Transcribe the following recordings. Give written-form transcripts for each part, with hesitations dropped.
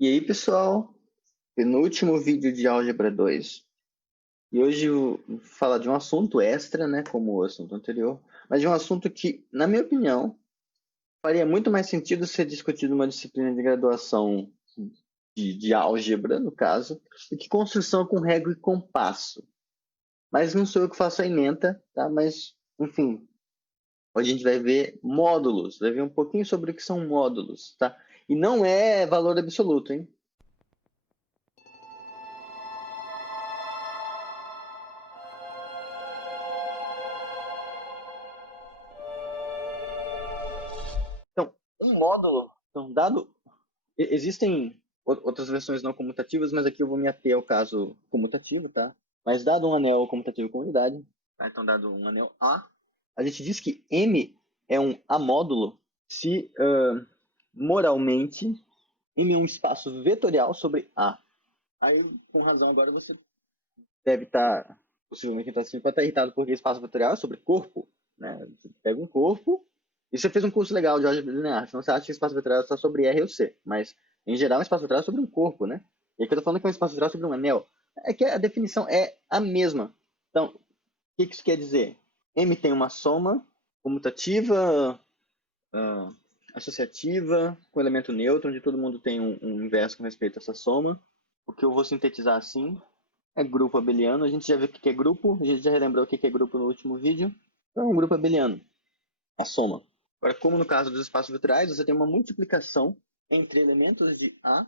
E aí, pessoal, penúltimo vídeo de Álgebra 2. E hoje eu vou falar de um assunto extra, né, como o assunto anterior, mas de um assunto que, na minha opinião, faria muito mais sentido ser discutido numa disciplina de graduação de álgebra, no caso, do que construção com régua e compasso. Mas não sou eu que faço a ementa, tá? Mas, enfim, hoje a gente vai ver módulos, vai ver um pouquinho sobre o que são módulos, tá? E não é valor absoluto, hein? Então, um módulo, então, dado. Existem outras versões não comutativas, mas aqui eu vou me ater ao caso comutativo, tá? Mas dado um anel comutativo com unidade, tá? Então dado um anel a gente diz que M é um amódulo se moralmente M é um espaço vetorial sobre A. Aí, com razão, agora você deve estar, possivelmente está assim, pode estar irritado porque espaço vetorial é sobre corpo, né? Você pega um corpo e você fez um curso legal de álgebra linear, senão você acha que espaço vetorial é só sobre R ou C, mas em geral um espaço vetorial é sobre um corpo, né? E aqui eu tô falando que é um espaço vetorial sobre um anel. É que a definição é a mesma. Então, o que isso quer dizer? M tem uma soma comutativa, uh, associativa, com elemento neutro, onde todo mundo tem um inverso com respeito a essa soma. O que eu vou sintetizar assim é grupo abeliano. A gente já viu o que é grupo, a gente já relembrou o que é grupo no último vídeo. Então, é um grupo abeliano, a soma. Agora, como no caso dos espaços vetoriais, você tem uma multiplicação entre elementos de A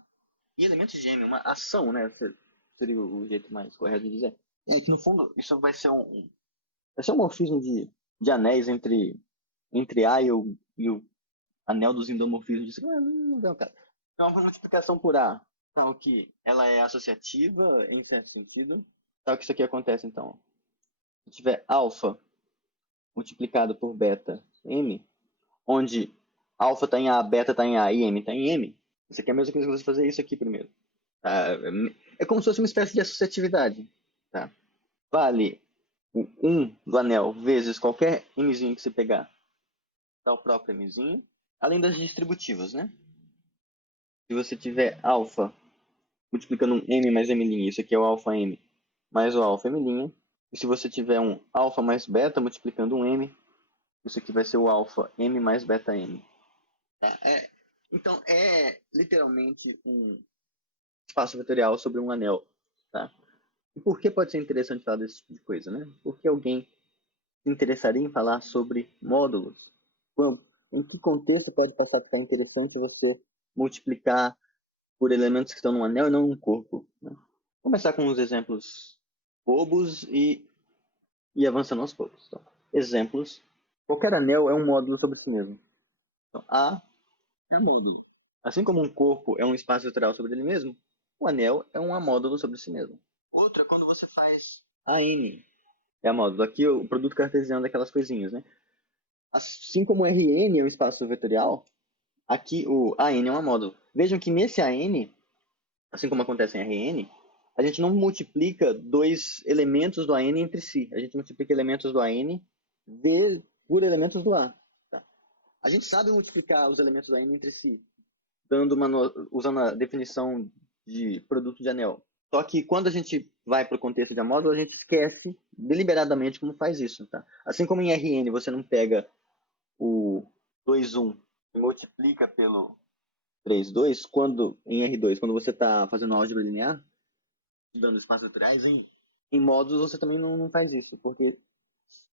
e elementos de M, uma ação, né? Seria o jeito mais correto de dizer. E que no fundo, isso vai ser um morfismo de anéis entre A e o anel dos endomorfismos. Disso. Não vem o caso. Então, uma multiplicação por A, tal que ela é associativa em certo sentido, tal que isso aqui acontece então. Se tiver alfa multiplicado por beta m, onde alfa está em A, beta está em A e m está em m, isso aqui é a mesma coisa que você fazer isso aqui primeiro. Tá? É como se fosse uma espécie de associatividade. Tá? Vale o 1 do anel vezes qualquer mzinho que você pegar, dá o próprio mzinho, além das distributivas, né? Se você tiver alfa multiplicando um m mais m', isso aqui é o alfa m, mais o alfa m', e se você tiver um alfa mais beta multiplicando um m, isso aqui vai ser o alfa m mais beta m. Tá? Então, é literalmente um espaço vetorial sobre um anel. Tá? E por que pode ser interessante falar desse tipo de coisa? Né? Porque alguém se interessaria em falar sobre módulos? Em que contexto pode passar que está interessante você multiplicar por elementos que estão num anel e não num corpo? Né? Vou começar com uns exemplos bobos e avançando aos poucos. Então, exemplos. Qualquer anel é um módulo sobre si mesmo. Então, A é um módulo. Assim como um corpo é um espaço vetorial sobre ele mesmo, o anel é um amódulo sobre si mesmo. Outro é quando você faz AN, é amódulo. Aqui o produto cartesiano daquelas coisinhas, né? Assim como o Rn é um espaço vetorial, aqui o AN é um amódulo. Vejam que nesse AN, assim como acontece em Rn, a gente não multiplica dois elementos do AN entre si. A gente multiplica elementos do AN por elementos do A. Tá? A gente sabe multiplicar os elementos do AN entre si, usando a definição de produto de anel. Só que quando a gente vai para o contexto de amódulo, a gente esquece deliberadamente como faz isso. Tá? Assim como em Rn você não pega o 2,1 e multiplica pelo 3,2, quando em R2, quando você está fazendo álgebra linear, estudando espaços vetoriais, em módulos você também não faz isso, porque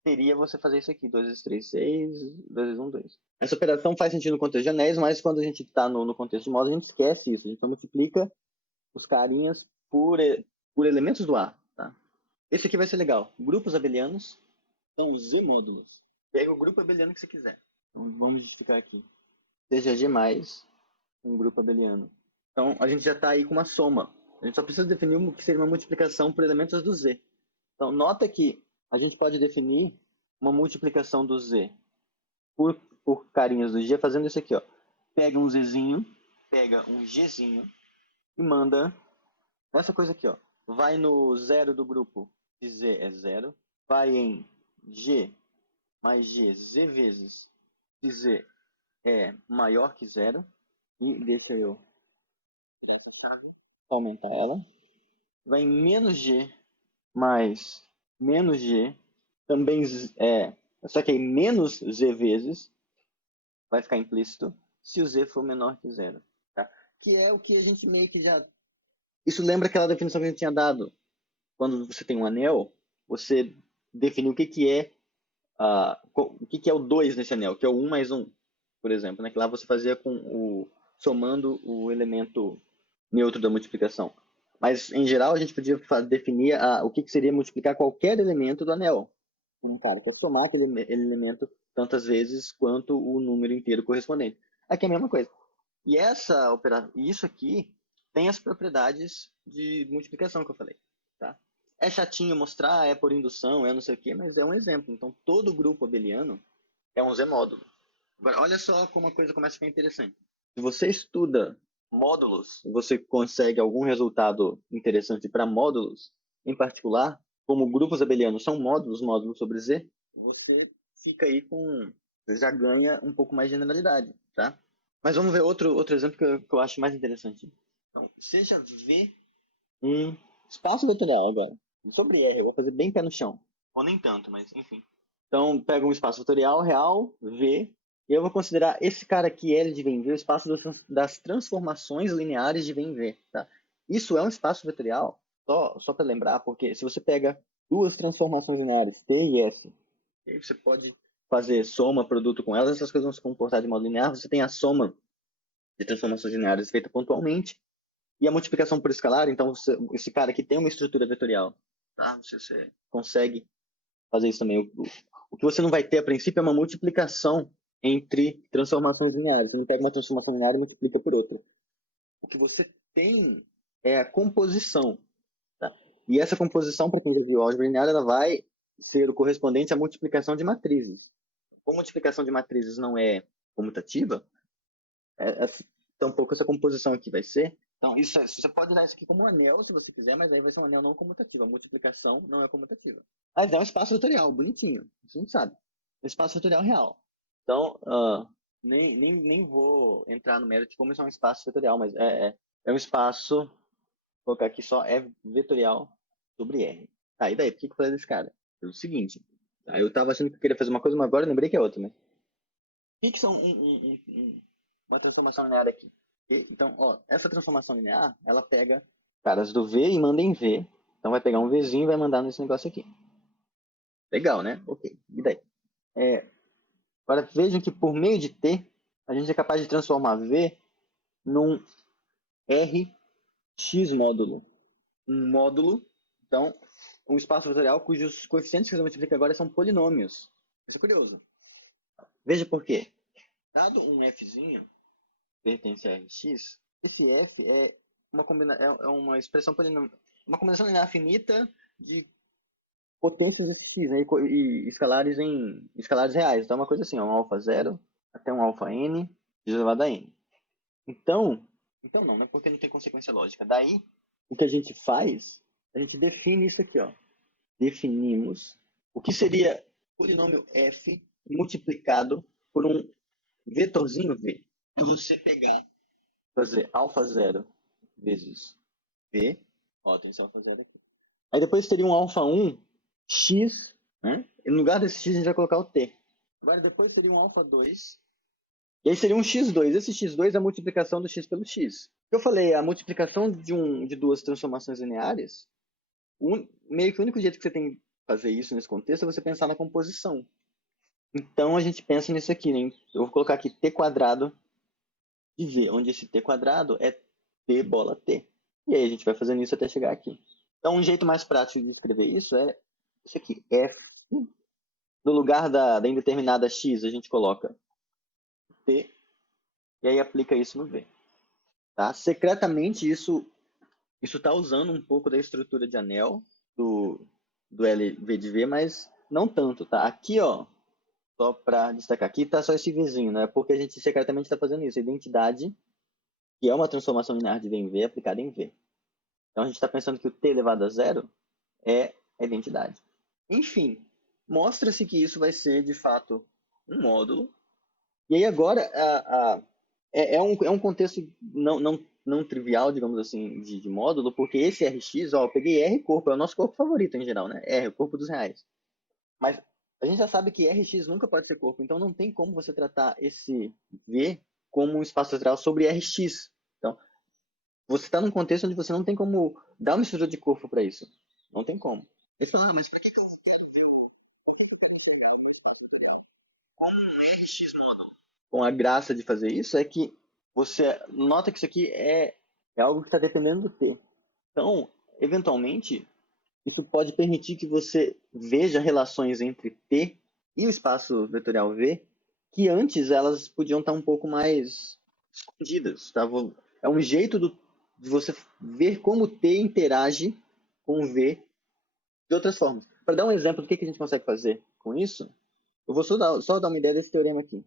seria você fazer isso aqui, 2 vezes 3, 6, 2 vezes 1, 2. Essa operação faz sentido no contexto de anéis, mas quando a gente está no contexto de módulos, a gente esquece isso, a gente só multiplica os carinhas por elementos do A. Tá? Esse aqui vai ser legal. Grupos abelianos são Z módulos. Pega o grupo abeliano que você quiser. Então, vamos justificar aqui. Seja G mais um grupo abeliano. Então, a gente já está aí com uma soma. A gente só precisa definir o que seria uma multiplicação por elementos do Z. Então, nota que a gente pode definir uma multiplicação do Z por, por carinhas do G fazendo isso aqui. Ó. Pega um Zzinho, pega um Gzinho e manda essa coisa aqui. Ó. Vai no zero do grupo, se Z é zero. Vai em G mais G, Z vezes, se Z é maior que zero. E deixa eu Tirar essa chave, aumentar ela, vai em menos g mais menos g, também só que aí menos z vezes, vai ficar implícito, se o z for menor que zero. Tá? Que é o que a gente meio que já... Isso lembra aquela definição que a gente tinha dado. Quando você tem um anel, você definiu o que é o 2 nesse anel, que é o 1 mais 1, por exemplo. Né? Que lá você fazia somando o elemento neutro da multiplicação. Mas, em geral, a gente podia definir o que seria multiplicar qualquer elemento do anel. Cara, que é somar aquele elemento tantas vezes quanto o número inteiro correspondente. Aqui é a mesma coisa. E isso aqui tem as propriedades de multiplicação que eu falei. Tá? É chatinho mostrar, é por indução, é não sei o quê, mas é um exemplo. Então, todo grupo abeliano é um Z-módulo. Agora, olha só como a coisa começa a ficar interessante. Se você estuda módulos, você consegue algum resultado interessante para módulos, em particular, como grupos abelianos são módulos, módulos sobre Z, você fica aí você já ganha um pouco mais de generalidade, tá? Mas vamos ver outro exemplo que eu acho mais interessante. Então, você já vê um espaço vetorial agora. Sobre R, eu vou fazer bem pé no chão. Ou nem tanto, mas enfim. Então, pega um espaço vetorial real, V, e eu vou considerar esse cara aqui, L de V em V, o espaço das transformações lineares de V em V. Tá? Isso é um espaço vetorial, só para lembrar, porque se você pega duas transformações lineares, T e S, e aí você pode fazer soma, produto com elas, essas coisas vão se comportar de modo linear, você tem a soma de transformações lineares feita pontualmente, e a multiplicação por escalar, então esse cara aqui tem uma estrutura vetorial. Tá? Você consegue fazer isso também. O que você não vai ter, a princípio, é uma multiplicação entre transformações lineares. Você não pega uma transformação linear e multiplica por outra. O que você tem é a composição. Tá? E essa composição, para quem já viu álgebra linear, ela vai ser o correspondente à multiplicação de matrizes. Como multiplicação de matrizes não é comutativa, tampouco essa composição aqui vai ser. Então, você pode usar isso aqui como um anel, se você quiser, mas aí vai ser um anel não comutativo. A multiplicação não é comutativa. Mas é um espaço vetorial, bonitinho. Isso a gente sabe. Espaço vetorial real. Então, nem vou entrar no mérito de como isso é um espaço vetorial, mas é um espaço, vou colocar aqui só, é vetorial sobre R. Tá, e daí? Por que eu falei desse cara? Pelo seguinte, eu estava achando que eu queria fazer uma coisa, mas agora eu lembrei que é outra, né? O que são uma transformação linear aqui? Então, essa transformação linear, ela pega caras do V e manda em V. Então vai pegar um Vzinho e vai mandar nesse negócio aqui. Legal, né? Ok. E daí? Agora vejam que por meio de T, a gente é capaz de transformar V num Rx módulo. Um módulo, então, um espaço vetorial cujos coeficientes que você multiplica agora são polinômios. Isso é curioso. Veja por quê. Dado um Fzinho, pertence a Rx, esse F é uma expressão polinomial, uma combinação linear finita de potências x, né, e escalares reais. Então é uma coisa assim, um alfa zero até um alfa n elevado a n. Então não é porque não tem consequência lógica. Daí, o que a gente faz, a gente define isso aqui, ó. Definimos o que seria polinômio f multiplicado por um vetorzinho v. É você fazer alfa zero vezes v. Ó, tem só alfa zero aqui. Aí depois teria um alfa 1 x, né? E no lugar desse x a gente vai colocar o t. Agora depois seria um alfa 2. E aí seria um x2. Esse x2 é a multiplicação do x pelo x. Eu falei, a multiplicação de duas transformações lineares, meio que o único jeito que você tem de fazer isso nesse contexto é você pensar na composição. Então a gente pensa nisso aqui, né? Eu vou colocar aqui t quadrado de v, onde esse t quadrado é t bola t. E aí a gente vai fazendo isso até chegar aqui. Então um jeito mais prático de escrever isso é isso aqui, f. No lugar da indeterminada x, a gente coloca t, e aí aplica isso no v. Tá? Secretamente, isso está usando um pouco da estrutura de anel do LV de V, mas não tanto. Tá? Aqui, ó, só para destacar, aqui está só esse Vzinho, né? Porque a gente secretamente está fazendo isso. A identidade, que é uma transformação linear de V em V, aplicada em V. Então a gente está pensando que o t elevado a zero é a identidade. Enfim, mostra-se que isso vai ser, de fato, um módulo. E aí agora, é um contexto não não trivial, digamos assim, de módulo, porque esse RX, ó, eu peguei R corpo, é o nosso corpo favorito em geral, né? R, o corpo dos reais. Mas a gente já sabe que RX nunca pode ser corpo, então não tem como você tratar esse V como um espaço lateral sobre RX. Então, você está num contexto onde você não tem como dar uma estrutura de corpo para isso. Não tem como. Ele falou, mas para que eu quero ver por que eu quero enxergar um espaço vetorial como um RX módulo? Com a graça de fazer isso é que você nota que isso aqui é algo que está dependendo do T. Então, eventualmente, isso pode permitir que você veja relações entre T e o espaço vetorial V, que antes elas podiam estar um pouco mais escondidas. Tá? É um jeito de você ver como T interage com V de outras formas. Para dar um exemplo do que a gente consegue fazer com isso, eu vou só dar uma ideia desse teorema aqui.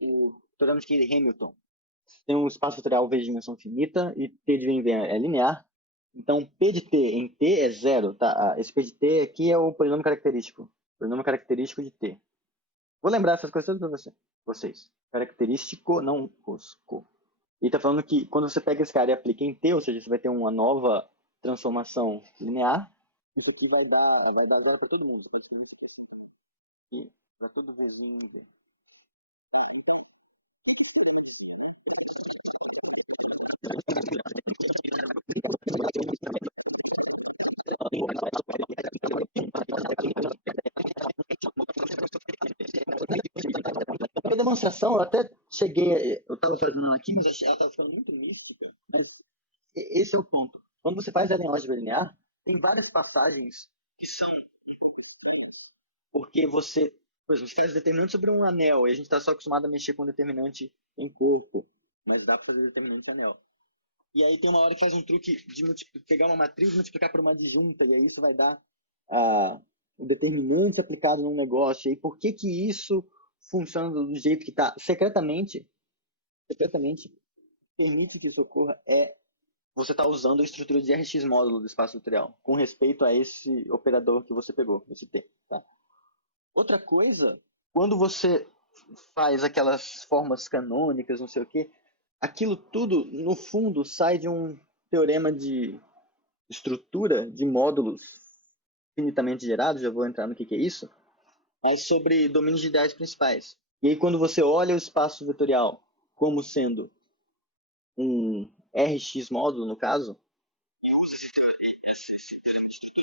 O teorema de Cayley-Hamilton. Tem um espaço vetorial V de dimensão finita e T de V em V é linear. Então, P de T em T é zero, tá? Esse P de T aqui é o polinômio característico. Polinômio característico de T. Vou lembrar essas coisas todas para vocês. Característico, não cosco. E está falando que quando você pega esse cara e aplica em T, ou seja, você vai ter uma nova transformação linear, isso aqui vai dar zero para todo mundo. E para todo Vzinho em V. A demonstração, eu até cheguei, eu estava fazendo ela aqui, mas ela estava ficando muito mística. Mas esse é o ponto. Quando você faz ela em álgebra linear, tem várias passagens que são um pouco estranhas. Porque você, por exemplo, você faz determinante sobre um anel, e a gente está só acostumado a mexer com determinante em corpo, mas dá para fazer determinante em anel. E aí tem uma hora que faz um truque de pegar uma matriz e multiplicar por uma adjunta, e aí isso vai dar o determinante aplicado num negócio. E aí por que que isso funciona do jeito que está? Secretamente, permite que isso ocorra você está usando a estrutura de RX módulo do espaço vetorial, com respeito a esse operador que você pegou, esse T. Tá? Outra coisa, quando você faz aquelas formas canônicas, não sei o quê, aquilo tudo, no fundo, sai de um teorema de estrutura de módulos finitamente gerados, já vou entrar no que é isso, mas sobre domínios de ideais principais. E aí, quando você olha o espaço vetorial como sendo um RX módulo, no caso, e usa esse teorema de estrutura,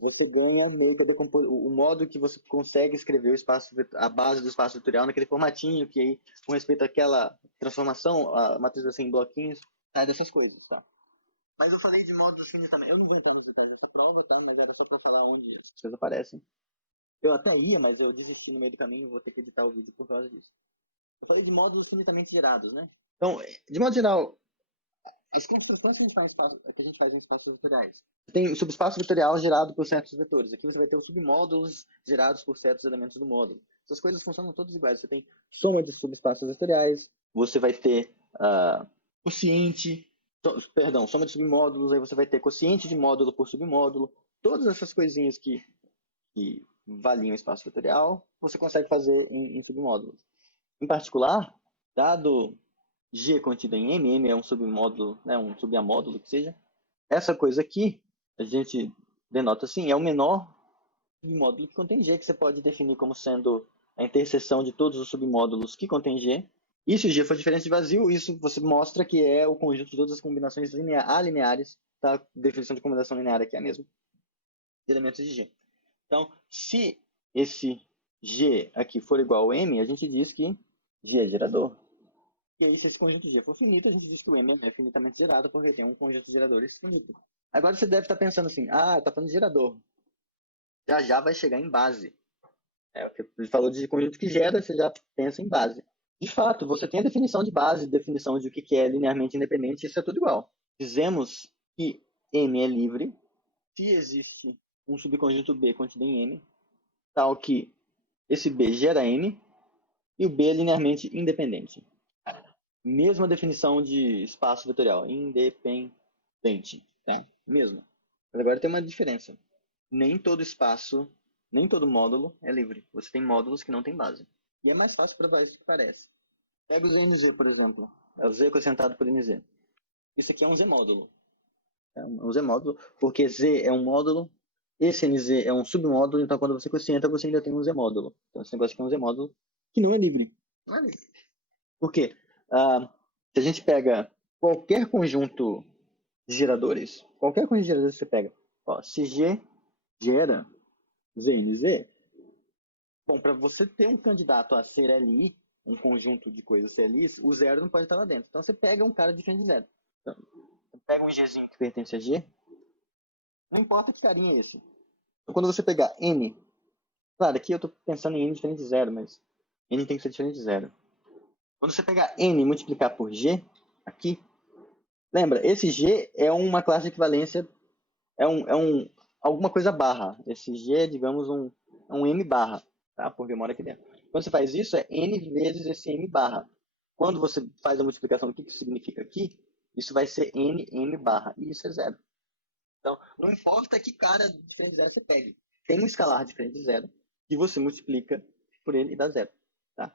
você ganha meio que o modo que você consegue escrever o espaço, a base do espaço vetorial naquele formatinho, que aí, com respeito àquela transformação, a matriz assim em bloquinhos, sai dessas coisas, tá? Mas eu falei de módulos finos também. Eu não vou entrar nos detalhes dessa prova, tá? Mas era só pra falar onde as coisas aparecem. Eu até ia, mas eu desisti no meio do caminho, vou ter que editar o vídeo por causa disso. Eu falei de módulos finitamente gerados, né? Então, de modo geral, as construções que a gente faz em espaços vetoriais. Tem o subespaço vetorial gerado por certos vetores. Aqui você vai ter os submódulos gerados por certos elementos do módulo. Essas coisas funcionam todas iguais. Você tem soma de subespaços vetoriais, você vai ter quociente, soma de submódulos, aí você vai ter quociente de módulo por submódulo. Todas essas coisinhas que valiam espaço vetorial, você consegue fazer em submódulos. Em particular, dado G contido em M, M é um submódulo, né, um subamódulo que seja, essa coisa aqui, a gente denota assim, é o menor submódulo que contém G, que você pode definir como sendo a interseção de todos os submódulos que contém G. E se o G for diferente de vazio, isso você mostra que é o conjunto de todas as combinações alineares, tá? A definição de combinação linear aqui é a mesma, de elementos de G. Então, se esse G aqui for igual ao M, a gente diz que G é gerador. E aí, se esse conjunto G for finito, a gente diz que o M é finitamente gerado, porque tem um conjunto de geradores finito. Agora você deve estar pensando assim, tá falando de gerador. Já já vai chegar em base. Ele falou de conjunto que gera, você já pensa em base. De fato, você tem a definição de base, definição de o que é linearmente independente, isso é tudo igual. Dizemos que M é livre se existe um subconjunto B contido em M, tal que esse B gera M e o B é linearmente independente. Mesma definição de espaço vetorial, independente, tá? Mesmo. Mas agora tem uma diferença. Nem todo espaço, nem todo módulo é livre. Você tem módulos que não têm base. E é mais fácil provar isso que parece. Pega os NG, por exemplo. É o Z acrescentado por NZ. Isso aqui é um Z módulo. É um Z módulo, porque Z é um módulo, esse NZ é um submódulo, então quando você quocienta, você ainda tem um Z módulo. Então esse negócio aqui é um Z módulo que não é livre. Não é livre. Por quê? Se a gente pega qualquer conjunto de geradores, qualquer conjunto de geradores que você pega, ó, se G gera ZNZ, bom, para você ter um candidato a ser LI, um conjunto de coisas CLIs, o zero não pode estar lá dentro. Então você pega um cara diferente de zero. Então, você pega um Gzinho que pertence a G, não importa que carinha é esse. Então, quando você pegar N, claro, aqui eu estou pensando em N diferente de zero, mas N tem que ser diferente de zero. Quando você pegar N e multiplicar por G, aqui, lembra, esse G é uma classe de equivalência, alguma coisa barra. Esse G é, digamos, um M barra, tá? Porque mora aqui dentro. Quando você faz isso, é N vezes esse M barra. Quando você faz a multiplicação do que isso significa aqui, isso vai ser N, M barra, e isso é zero. Então, não importa que cara diferente de zero você pegue. Tem um escalar diferente de zero, que você multiplica por ele e dá zero. Tá?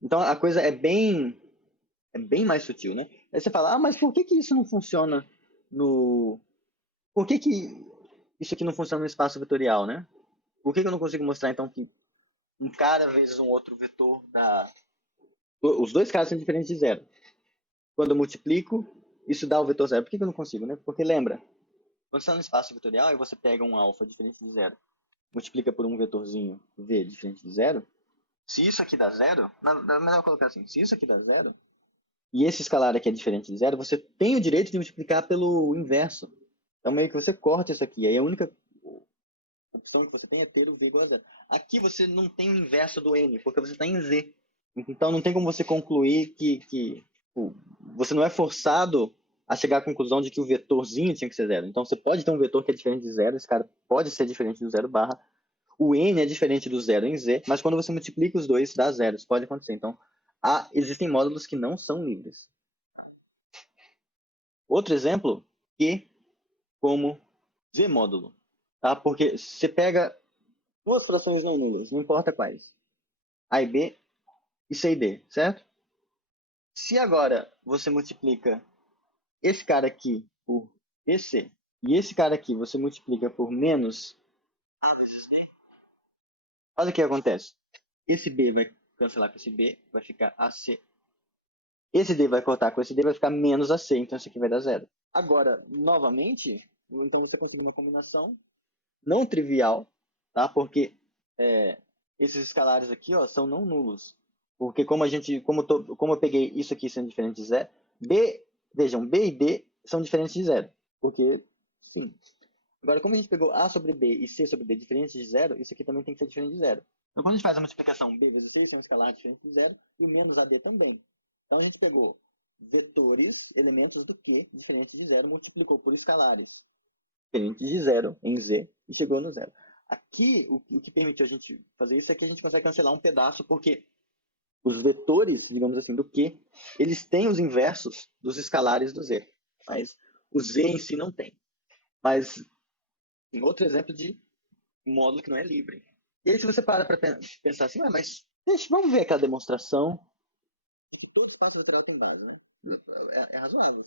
Então, a coisa é bem mais sutil, né? Aí você fala, mas por que isso não funciona no... Por que isso aqui não funciona no espaço vetorial, né? Por que eu não consigo mostrar, então, que um cara vezes um outro vetor dá... Os dois caras são diferentes de zero. Quando eu multiplico, isso dá o vetor zero. Por que eu não consigo, né? Porque lembra, quando você está no espaço vetorial e você pega um alfa diferente de zero, multiplica por um vetorzinho v diferente de zero, se isso aqui dá zero, melhor colocar assim, se isso aqui dá zero, e esse escalar aqui é diferente de zero, você tem o direito de multiplicar pelo inverso. Então meio que você corta isso aqui, aí a única opção que você tem é ter o v igual a zero. Aqui você não tem o inverso do n, porque você está em z. Então não tem como você concluir que você não é forçado a chegar à conclusão de que o vetorzinho tinha que ser zero. Então você pode ter um vetor que é diferente de zero, esse cara pode ser diferente do zero barra. O n é diferente do zero em z, mas quando você multiplica os dois, dá zero. Isso pode acontecer. Então existem módulos que não são livres. Outro exemplo, Q como z módulo. Tá? Porque você pega duas frações não nulas, não importa quais. A e B e C e D, certo? Se agora você multiplica esse cara aqui por esse, e esse cara aqui você multiplica por menos A vezes B, olha o que acontece. Esse B vai cancelar com esse B, vai ficar AC. Esse D vai cortar com esse D, vai ficar menos AC, então esse aqui vai dar zero. Agora, novamente, então você consegue uma combinação não trivial, tá? Porque esses escalares aqui, ó, são não nulos. Porque como eu peguei isso aqui sendo diferente de zero, vejam, B e D são diferentes de zero. Porque, sim. Agora, como a gente pegou A sobre B e C sobre D diferentes de zero, isso aqui também tem que ser diferente de zero. Então, quando a gente faz a multiplicação B vezes C, isso é um escalar diferente de zero, e o menos AD também. Então, a gente pegou vetores, elementos do Q diferentes de zero, multiplicou por escalares diferentes de zero em Z e chegou no zero. Aqui, o que permitiu a gente fazer isso é que a gente consegue cancelar um pedaço, porque os vetores, digamos assim, do Q, eles têm os inversos dos escalares do Z, mas o Z em si não tem. Mas tem outro exemplo de módulo que não é livre. E aí, se você para pensar assim, mas vamos ver aquela demonstração que todo espaço lateral tem base, né? É razoável.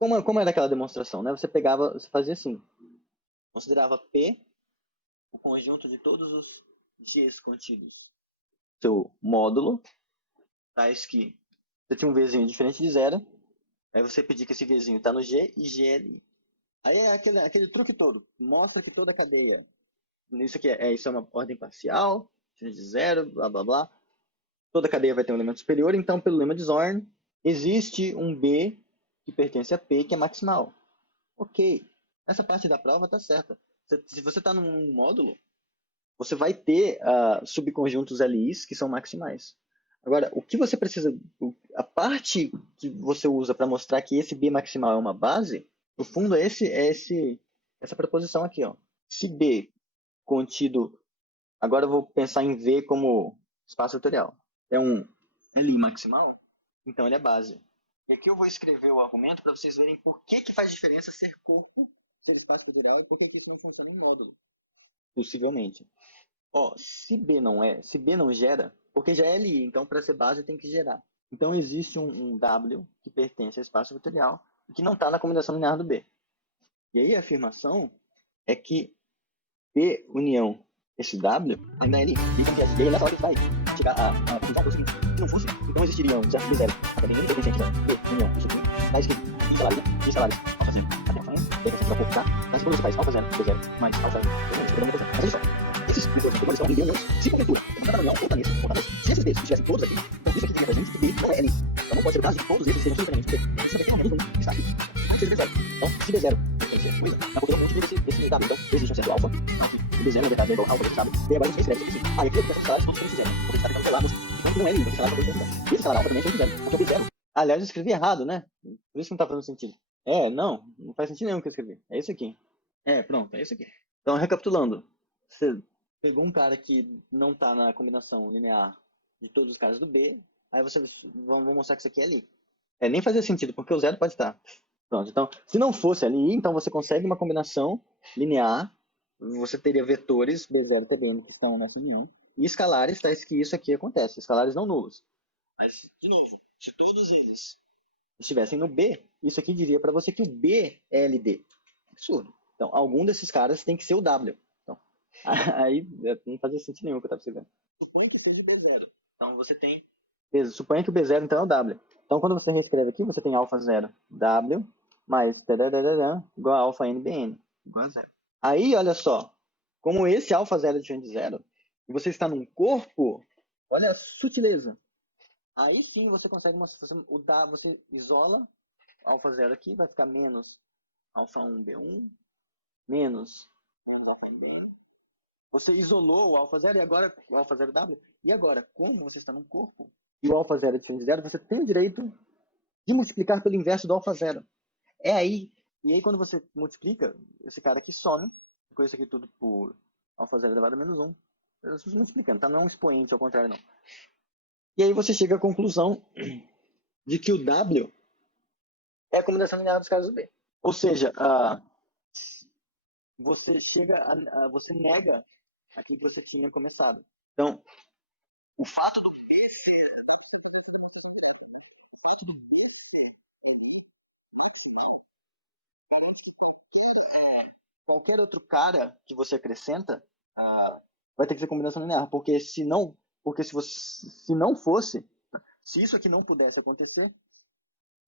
Como era aquela demonstração, né? Você fazia assim, considerava P o conjunto de todos os Gs contidos no seu módulo, tais que você tinha um Vzinho diferente de zero, aí você pedia que esse Vzinho está no G e G é ali. Aí é aquele truque todo, mostra que toda a cadeia, isso é uma ordem parcial, de zero, blá blá blá, toda cadeia vai ter um elemento superior, então pelo lema de Zorn, existe um B que pertence a P que é maximal. Ok, essa parte da prova está certa. Se você está num módulo, você vai ter subconjuntos LIs que são maximais. Agora, o que você precisa, a parte que você usa para mostrar que esse B maximal é uma base, no fundo essa proposição aqui, ó. Se B contido, agora eu vou pensar em V como espaço vetorial, é um LI maximal, então ele é base. E aqui eu vou escrever o argumento para vocês verem por que faz diferença ser corpo, ser espaço vetorial e por que isso não funciona em módulo, possivelmente. Ó, se B não gera, porque já é LI, então para ser base tem que gerar. Então existe um W que pertence ao espaço vetorial e que não está na combinação linear do B. E aí a afirmação é que B união esse W ainda é ali. E aí nessa hora que a gente vai chegar a conclusão é o seguinte: se não fosse, então existiriam certo B0 até nem pertencente da B união isso aqui, da esquerda, e salário, e salários alfa 0 até alfa n, B pertence da pouco, tá? Mas quando você faz alfa 0, B0 mais alfa 1, B0, você mas olha só, esses vetores que estão em B uniões, se porventura, uma cada união, outra nesse, outra nesse, se esses Bs estivessem todos aqui, então isso aqui diria pra gente que B não é L. Então não pode ser o caso de todos esses sejam simultaneamente B. Isso também tem um menos 1 que está aqui. Tem que ser B0. Então, se B0 tem que ser coisa, na potência múltipla desse W. Então, existe um certo alfa, então aqui, o B0 na verdade é igual a alfa vezes W. E agora a gente escreve isso aqui. Ah, e aqui eu salários todos têm esse 0. Porque a gente está tentando colar, então não é L, porque salário também tem esse 0. Esse salário alfa também tem esse 0. Porque o B0. Aliás, eu escrevi errado, né? Por isso que não tá fazendo sentido. Não faz sentido nenhum que eu escrevi. É isso aqui. Pronto, é isso aqui. Então, recapitulando. Você pegou um cara que não está na combinação linear de todos os caras do B, aí você vou mostrar que isso aqui é ali. Nem fazia sentido, porque o zero pode estar. Pronto, então, se não fosse ali, então você consegue uma combinação linear, você teria vetores B0 e TBN que estão nessa união, e escalares tais que isso aqui acontece, escalares não nulos. Mas, de novo, se todos eles estivessem no B, isso aqui diria para você que o B é LD. Absurdo. Então, algum desses caras tem que ser o W. Aí não fazia sentido nenhum que eu estava escrevendo. Suponha que seja B0. Então você tem. Suponha que o B0 então é o W. Então quando você reescreve aqui, você tem alfa 0 W mais igual a alfa n BN. Igual a 0. Aí, olha só. Como esse alfa 0 é diferente de 0, e você está num corpo, olha a sutileza. Aí sim você consegue mostrar. Você isola alfa 0 aqui, vai ficar menos alfa 1 B1, menos alfa n BN. Você isolou o alfa 0 e agora o alfa 0 W. E agora, como você está num corpo e o alfa 0 é diferente de 0, você tem o direito de multiplicar pelo inverso do alfa 0. É aí. E aí, quando você multiplica, esse cara aqui some, com isso aqui tudo por alfa 0 elevado a menos 1. Eu estou multiplicando, tá? Não é um expoente, ao contrário, não. E aí você chega à conclusão de que o W é a combinação linear dos caras do B. Ou seja, você você nega aqui que você tinha começado. Então, o fato do B ser ali, qualquer outro cara que você acrescenta vai ter que ser combinação linear, porque se não fosse, se isso aqui não pudesse acontecer,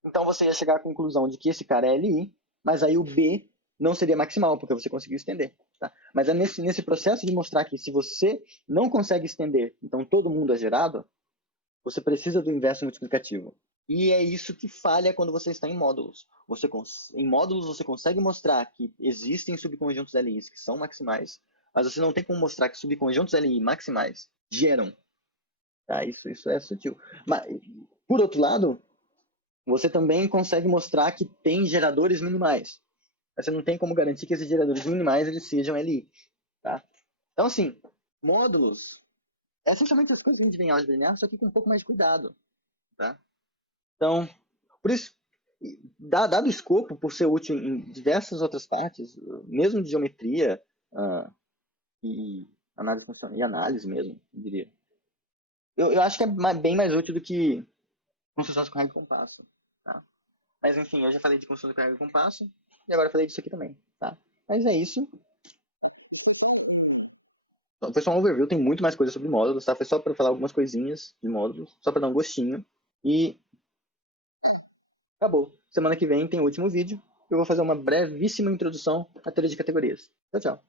então você ia chegar à conclusão de que esse cara é LI, mas aí o B não seria maximal, porque você conseguiu estender. Tá? Mas é nesse processo de mostrar que se você não consegue estender, então todo mundo é gerado, você precisa do inverso multiplicativo. E é isso que falha quando você está em módulos. Em módulos você consegue mostrar que existem subconjuntos LIs que são maximais, mas você não tem como mostrar que subconjuntos LI maximais geram. Tá? Isso é sutil. Mas, por outro lado, você também consegue mostrar que tem geradores minimais. Mas você não tem como garantir que esses geradores minimais eles sejam LI. Tá? Então, assim, módulos é essencialmente as coisas que a gente vê em álgebra linear, só que com um pouco mais de cuidado. Tá? Então, por isso, dado o escopo, por ser útil em diversas outras partes, mesmo de geometria e análise mesmo, eu diria. Eu acho que é bem mais útil do que construções com regra e compasso. Tá? Mas enfim, eu já falei de construção com regra e compasso, e agora eu falei disso aqui também. Tá? Mas é isso. Então, foi só um overview, tem muito mais coisa sobre módulos, tá? Foi só para falar algumas coisinhas de módulos, só para dar um gostinho. E acabou. Semana que vem tem o último vídeo. Eu vou fazer uma brevíssima introdução à teoria de categorias. Tchau, tchau.